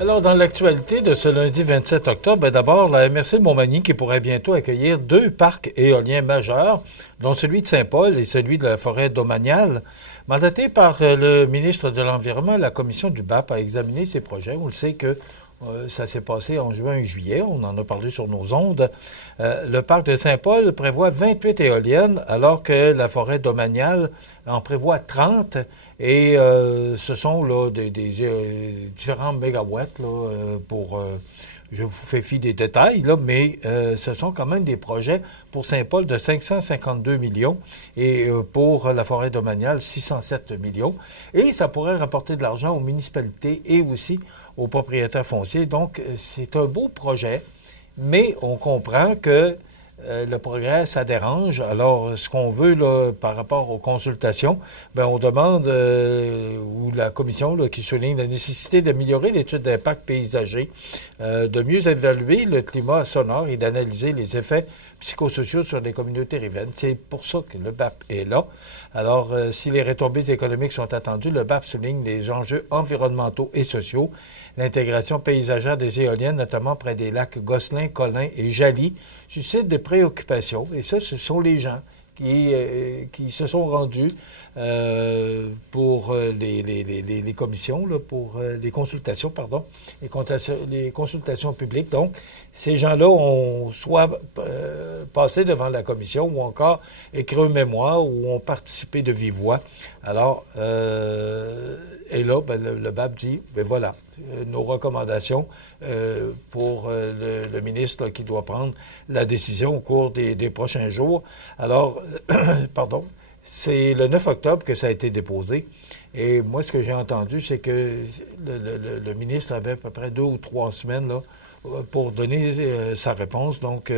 Alors, dans l'actualité de ce lundi 27 octobre, d'abord, la MRC de Montmagny qui pourrait bientôt accueillir deux parcs éoliens majeurs, dont celui de Saint-Paul et celui de la forêt domaniale. Mandaté par le ministre de l'Environnement, la commission du BAP a examiné ces projets. On le sait que ça s'est passé en juin et juillet. On en a parlé sur nos ondes. Le parc de Saint-Paul prévoit 28 éoliennes, alors que la forêt domaniale en prévoit 30. Et ce sont là, des différents mégawatts là, je vous fais fi des détails, là, mais ce sont quand même des projets pour Saint-Paul de 552 millions et pour la forêt domaniale, 607 millions. Et ça pourrait rapporter de l'argent aux municipalités et aussi aux propriétaires fonciers. Donc, c'est un beau projet, mais on comprend que le progrès, ça dérange. Alors, ce qu'on veut là, par rapport aux consultations, ben, on demande, ou la commission là, qui souligne la nécessité d'améliorer l'étude d'impact paysager, de mieux évaluer le climat sonore et d'analyser les effets psychosociaux sur les communautés riveraines. C'est pour ça que le BAP est là. Alors, si les retombées économiques sont attendues, le BAP souligne les enjeux environnementaux et sociaux, l'intégration paysagère des éoliennes, notamment près des lacs Gosselin, Colin et Jaly, suscite des préoccupations. Et ça, ce sont les gens qui se sont rendus pour les commissions, là, pour les consultations, pardon, les consultations publiques. Donc, ces gens-là ont soit passé devant la commission ou encore écrit un mémoire ou ont participé de vive voix. Alors, et là, ben, le BAP dit, ben voilà, nos recommandations pour le ministre là, qui doit prendre la décision au cours des prochains jours. Alors, pardon, c'est le 9 octobre que ça a été déposé. Et moi, ce que j'ai entendu, c'est que le ministre avait à peu près 2 ou 3 semaines là, pour donner sa réponse. Donc,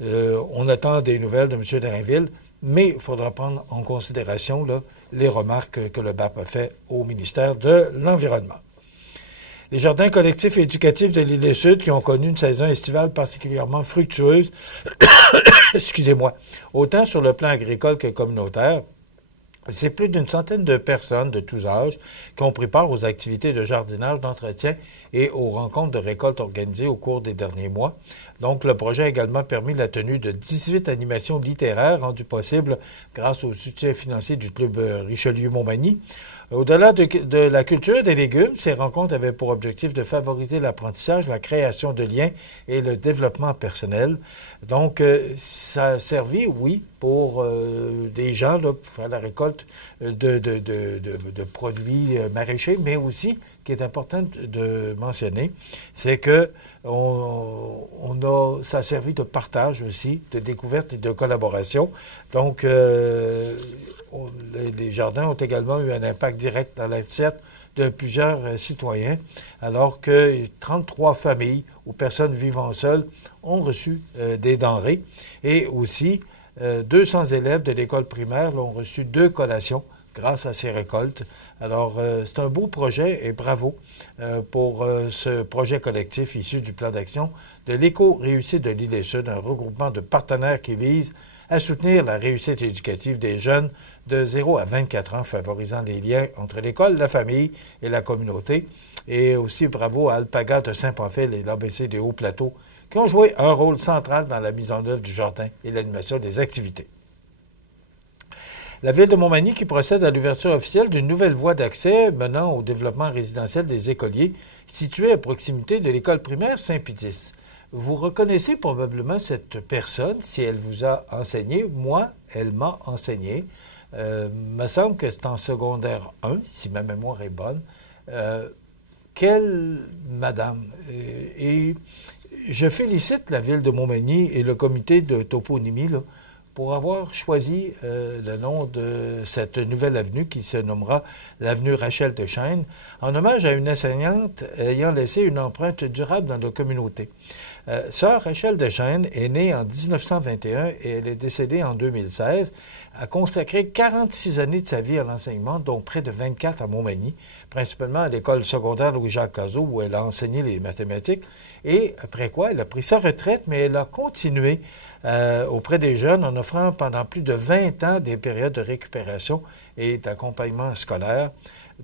on attend des nouvelles de M. Drainville, mais il faudra prendre en considération là, les remarques que le BAP a fait au ministère de l'Environnement. Les jardins collectifs et éducatifs de l'Île-des-Sud qui ont connu une saison estivale particulièrement fructueuse, excusez-moi, autant sur le plan agricole que communautaire, c'est plus d'une centaine de personnes de tous âges qui ont pris part aux activités de jardinage, d'entretien et aux rencontres de récolte organisées au cours des derniers mois. Donc, le projet a également permis la tenue de 18 animations littéraires rendues possibles grâce au soutien financier du club Richelieu-Montmagny. Au-delà de la culture des légumes, ces rencontres avaient pour objectif de favoriser l'apprentissage, la création de liens et le développement personnel. Donc, ça a servi, oui, pour des gens là, pour faire la récolte de produits maraîchers, mais aussi, qui est important de mentionner, c'est que ça a servi de partage aussi, de découverte et de collaboration. Donc, les jardins ont également eu un impact direct dans l'assiette de plusieurs citoyens, alors que 33 familles ou personnes vivant seules ont reçu des denrées. Et aussi, 200 élèves de l'école primaire ont reçu 2 collations grâce à ces récoltes. Alors, c'est un beau projet et bravo pour ce projet collectif issu du plan d'action de l'éco-réussite de l'Île-des-Sud, un regroupement de partenaires qui vise à soutenir la réussite éducative des jeunes de 0 à 24 ans, favorisant les liens entre l'école, la famille et la communauté. Et aussi bravo à Alpaga de Saint-Pamphile et l'ABC des Hauts-Plateaux qui ont joué un rôle central dans la mise en œuvre du jardin et l'animation des activités. La ville de Montmagny qui procède à l'ouverture officielle d'une nouvelle voie d'accès menant au développement résidentiel des écoliers située à proximité de l'école primaire Saint-Pédis. Vous reconnaissez probablement cette personne si elle vous a enseigné. Moi, elle m'a enseigné. Me semble que c'est en secondaire 1, si ma mémoire est bonne. Quelle madame! Et je félicite la ville de Montmagny et le comité de toponymie là, pour avoir choisi le nom de cette nouvelle avenue qui se nommera l'avenue Rachel de Chêne, en hommage à une enseignante ayant laissé une empreinte durable dans nos communautés. Sœur Rachel de Chêne est née en 1921 et elle est décédée en 2016. A consacré 46 années de sa vie à l'enseignement, dont près de 24 à Montmagny, principalement à l'école secondaire Louis-Jacques Cazot, où elle a enseigné les mathématiques. Et après quoi, elle a pris sa retraite, mais elle a continué auprès des jeunes en offrant pendant plus de 20 ans des périodes de récupération et d'accompagnement scolaire.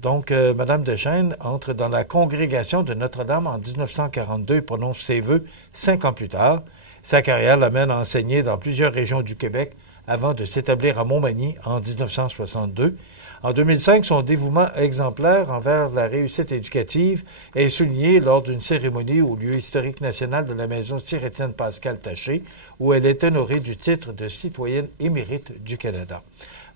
Donc, Mme Deschênes entre dans la congrégation de Notre-Dame en 1942 et prononce ses vœux 5 ans plus tard. Sa carrière l'amène à enseigner dans plusieurs régions du Québec avant de s'établir à Montmagny en 1962. En 2005, son dévouement exemplaire envers la réussite éducative est souligné lors d'une cérémonie au lieu historique national de la maison Sir-Étienne Pascal Taché, où elle est honorée du titre de citoyenne émérite du Canada.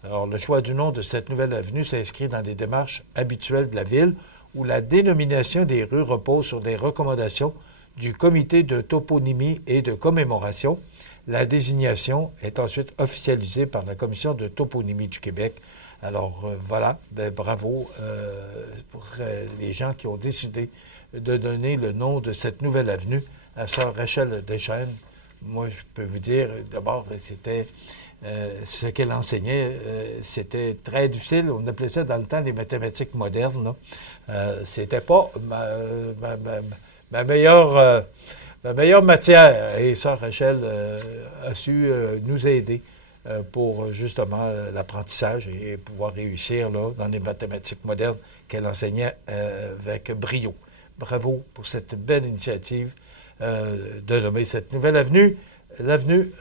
Alors, le choix du nom de cette nouvelle avenue s'inscrit dans les démarches habituelles de la ville, où la dénomination des rues repose sur des recommandations du comité de toponymie et de commémoration. La désignation est ensuite officialisée par la Commission de toponymie du Québec. Alors voilà, bravo pour les gens qui ont décidé de donner le nom de cette nouvelle avenue à Sœur Rachel Deschênes. Moi, je peux vous dire, d'abord, c'était ce qu'elle enseignait, c'était très difficile. On appelait ça dans le temps les mathématiques modernes. C'était pas ma meilleure matière. Et Sœur Rachel a su nous aider pour justement l'apprentissage et pouvoir réussir là, dans les mathématiques modernes qu'elle enseignait avec brio. Bravo pour cette belle initiative de nommer cette nouvelle avenue, l'avenue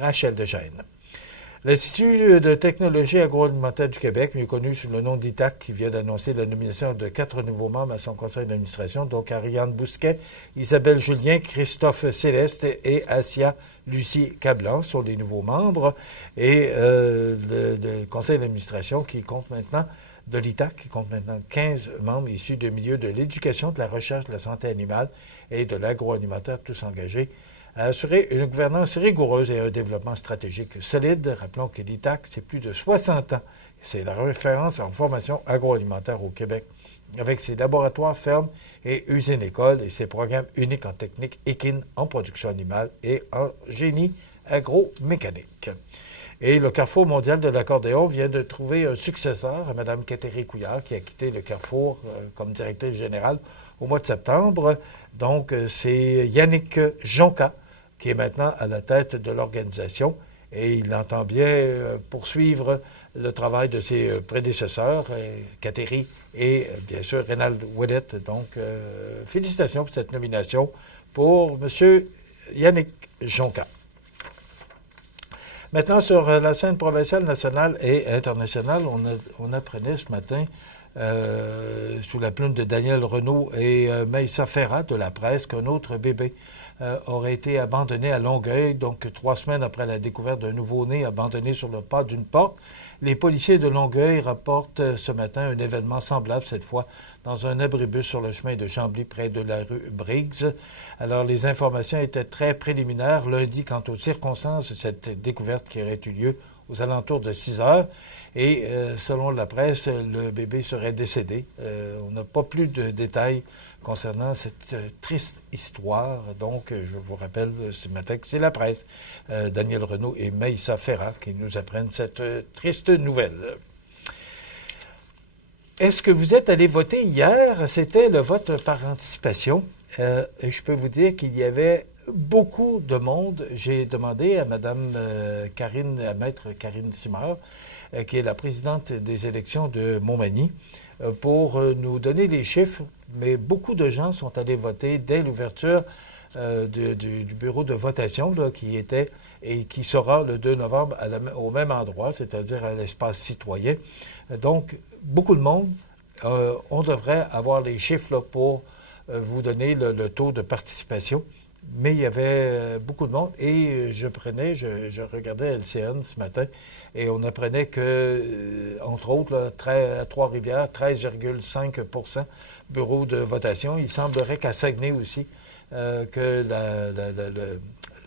Rachel Deschênes. L'Institut de technologie agroalimentaire du Québec, mieux connu sous le nom d'ITAC, qui vient d'annoncer la nomination de 4 nouveaux membres à son conseil d'administration, donc Ariane Bousquet, Isabelle Julien, Christophe Céleste et Asia Lucie Cablan sont les nouveaux membres. Et le conseil d'administration qui compte maintenant, de l'ITAC, qui compte maintenant 15 membres issus de milieux de l'éducation, de la recherche, de la santé animale et de l'agroalimentaire, tous engagés à assurer une gouvernance rigoureuse et un développement stratégique solide. Rappelons que l'ITAC, c'est plus de 60 ans. C'est la référence en formation agroalimentaire au Québec, avec ses laboratoires, fermes et usines-écoles et ses programmes uniques en technique équine, en production animale et en génie agromécanique. Et le Carrefour mondial de l'accordéon vient de trouver un successeur à Mme Catherine Couillard, qui a quitté le Carrefour comme directrice générale au mois de septembre. Donc, c'est Yannick Jonca qui est maintenant à la tête de l'organisation et il entend bien poursuivre le travail de ses prédécesseurs, Catherine et bien sûr Rénald Ouellette. Donc, félicitations pour cette nomination pour M. Yannick Jonca. Maintenant, sur la scène provinciale, nationale et internationale, on apprenait ce matin, sous la plume de Daniel Renaud et Maïssa Ferrat de la presse, qu'un autre bébé aurait été abandonné à Longueuil, donc 3 semaines après la découverte d'un nouveau-né abandonné sur le pas d'une porte. Les policiers de Longueuil rapportent ce matin un événement semblable, cette fois dans un abribus sur le chemin de Chambly, près de la rue Briggs. Alors, les informations étaient très préliminaires lundi quant aux circonstances de cette découverte qui aurait eu lieu aux alentours de 6 heures. Et selon la presse, le bébé serait décédé. On n'a pas plus de détails concernant cette triste histoire. Donc, je vous rappelle ce matin que c'est la presse, Daniel Renaud et Maïssa Ferrat, qui nous apprennent cette triste nouvelle. Est-ce que vous êtes allé voter hier? C'était le vote par anticipation. Et je peux vous dire qu'il y avait beaucoup de monde. J'ai demandé à Mme à Maître Karine Simard, qui est la présidente des élections de Montmagny, pour nous donner les chiffres. Mais beaucoup de gens sont allés voter dès l'ouverture du bureau de votation là, qui était et qui sera le 2 novembre au même endroit, c'est-à-dire à l'espace citoyen. Donc, beaucoup de monde. On devrait avoir les chiffres là, pour vous donner le taux de participation. Mais il y avait beaucoup de monde et je regardais LCN ce matin et on apprenait que, entre autres, là, à Trois-Rivières, 13,5 bureau de votation. Il semblerait qu'à Saguenay aussi, que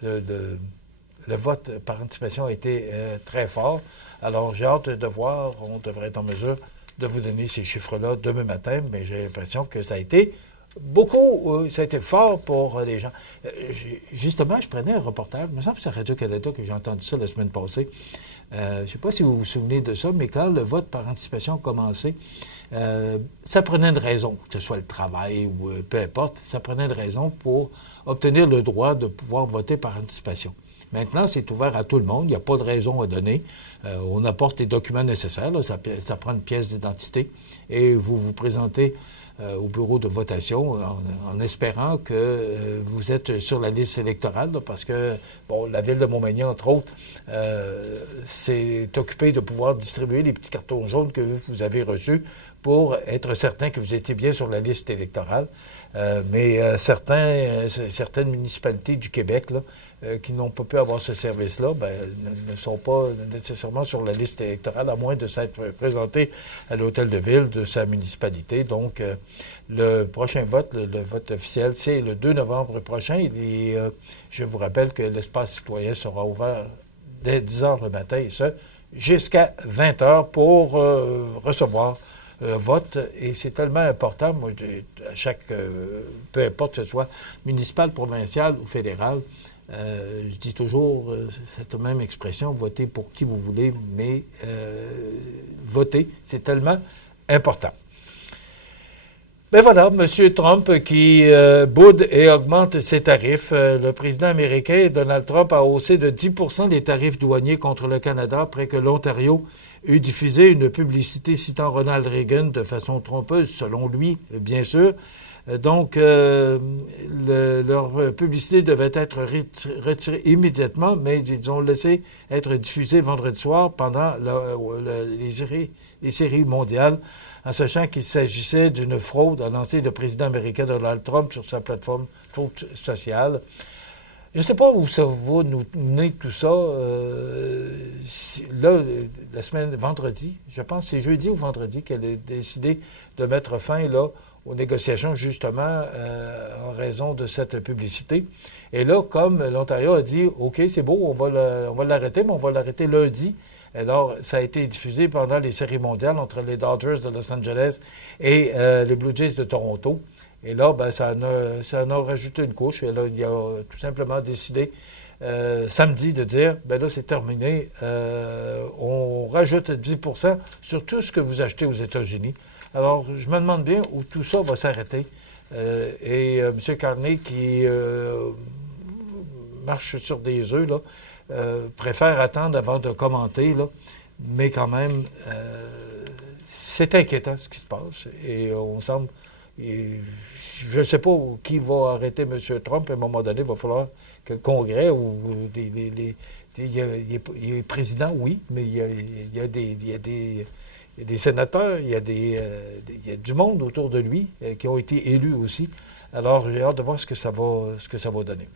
le vote par anticipation a été très fort. Alors, j'ai hâte de voir, on devrait être en mesure de vous donner ces chiffres-là demain matin, mais j'ai l'impression que ça a été ça a été fort pour les gens. Justement, je prenais un reportage, il me semble que c'est Radio-Canada que j'ai entendu ça la semaine passée. Je ne sais pas si vous vous souvenez de ça, mais quand le vote par anticipation a commencé, ça prenait une raison, que ce soit le travail ou peu importe, ça prenait une raison pour obtenir le droit de pouvoir voter par anticipation. Maintenant, c'est ouvert à tout le monde. Il n'y a pas de raison à donner. On apporte les documents nécessaires. Là, ça prend une pièce d'identité. Et vous vous présentez au bureau de votation en espérant que vous êtes sur la liste électorale, là, parce que, bon, la ville de Montmagny, entre autres, s'est occupée de pouvoir distribuer les petits cartons jaunes que vous avez reçus pour être certain que vous étiez bien sur la liste électorale. Mais certaines municipalités du Québec, là, qui n'ont pas pu avoir ce service-là, ne sont pas nécessairement sur la liste électorale, à moins de s'être présentés à l'hôtel de ville de sa municipalité. Donc, le prochain vote, le vote officiel, c'est le 2 novembre prochain. Et je vous rappelle que l'espace citoyen sera ouvert dès 10 heures le matin, et ce, jusqu'à 20 heures pour recevoir vote, et c'est tellement important. Moi, à chaque, peu importe que ce soit municipal, provincial ou fédéral, je dis toujours cette même expression, votez pour qui vous voulez, mais voter, c'est tellement important. Ben voilà, M. Trump qui boude et augmente ses tarifs. Le président américain, Donald Trump, a haussé de 10 % les tarifs douaniers contre le Canada après que l'Ontario eut diffusé une publicité citant Ronald Reagan de façon trompeuse, selon lui, bien sûr. Donc, leur publicité devait être retirée immédiatement, mais ils ont laissé être diffusée vendredi soir pendant les séries mondiales, en sachant qu'il s'agissait d'une fraude annoncée le président américain Donald Trump sur sa plateforme Truth Social. Je ne sais pas où ça va nous mener tout ça. Là, la semaine, vendredi, je pense que c'est jeudi ou vendredi qu'elle a décidé de mettre fin là, aux négociations, justement, en raison de cette publicité. Et là, comme l'Ontario a dit, OK, c'est beau, on va l'arrêter, mais on va l'arrêter lundi. Alors, ça a été diffusé pendant les séries mondiales entre les Dodgers de Los Angeles et les Blue Jays de Toronto. Et là, ben, ça en a rajouté une couche. Et là, il a tout simplement décidé samedi de dire, ben là, c'est terminé. On rajoute 10 % sur tout ce que vous achetez aux États-Unis. Alors, je me demande bien où tout ça va s'arrêter. M. Carney, qui marche sur des œufs, là, préfère attendre avant de commenter, là, mais quand même, c'est inquiétant ce qui se passe. Et on semble... je ne sais pas qui va arrêter M. Trump. À un moment donné, il va falloir que le Congrès ou il est président, oui, mais il y a des sénateurs, il y a du monde autour de lui qui ont été élus aussi. Alors, j'ai hâte de voir ce que ça va donner.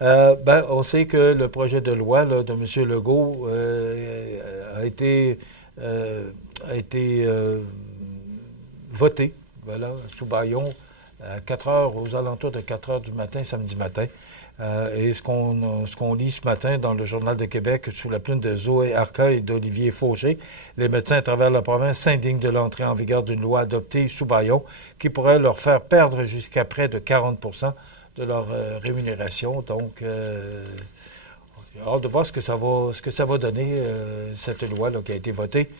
On sait que le projet de loi là, de M. Legault a été voté, voilà, sous bâillon, à 4 heures, aux alentours de 4 heures du matin, samedi matin. Et ce qu'on lit ce matin dans le Journal de Québec, sous la plume de Zoé Arca et d'Olivier Fauché, les médecins à travers la province s'indignent de l'entrée en vigueur d'une loi adoptée sous bâillon qui pourrait leur faire perdre jusqu'à près de 40 % de leur rémunération. Donc, j'ai hâte de voir ce que ça va donner, cette loi là, qui a été votée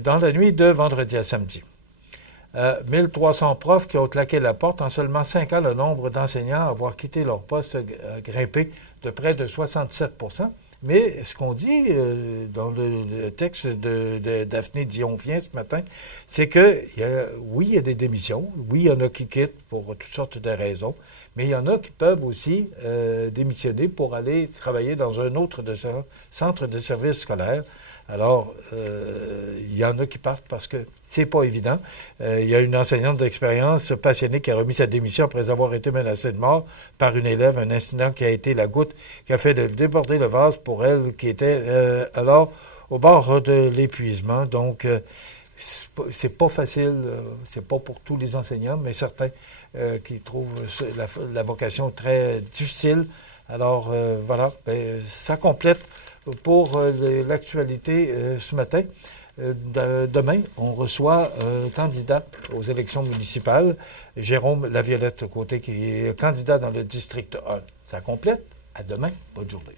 dans la nuit de vendredi à samedi. 1300 profs qui ont claqué la porte. En seulement 5 ans, le nombre d'enseignants à avoir quitté leur poste a grimpé de près de 67 %. Mais ce qu'on dit dans le texte de Daphné Dion-Vien ce matin, c'est que, oui, il y a des démissions. Oui, il y en a qui quittent pour toutes sortes de raisons. Mais il y en a qui peuvent aussi démissionner pour aller travailler dans un autre centre de service scolaire. Alors, il y en a qui partent parce que c'est pas évident. Il y a une enseignante d'expérience passionnée qui a remis sa démission après avoir été menacée de mort par une élève, un incident qui a été la goutte qui a fait déborder le vase pour elle, qui était alors au bord de l'épuisement. Donc, c'est pas facile, c'est pas pour tous les enseignants, mais certains qui trouvent la vocation très difficile. Alors, voilà, ça complète pour l'actualité ce matin. Demain, on reçoit un candidat aux élections municipales, Jérôme Laviolette Côté, qui est candidat dans le district 1. Ça complète. À demain. Bonne journée.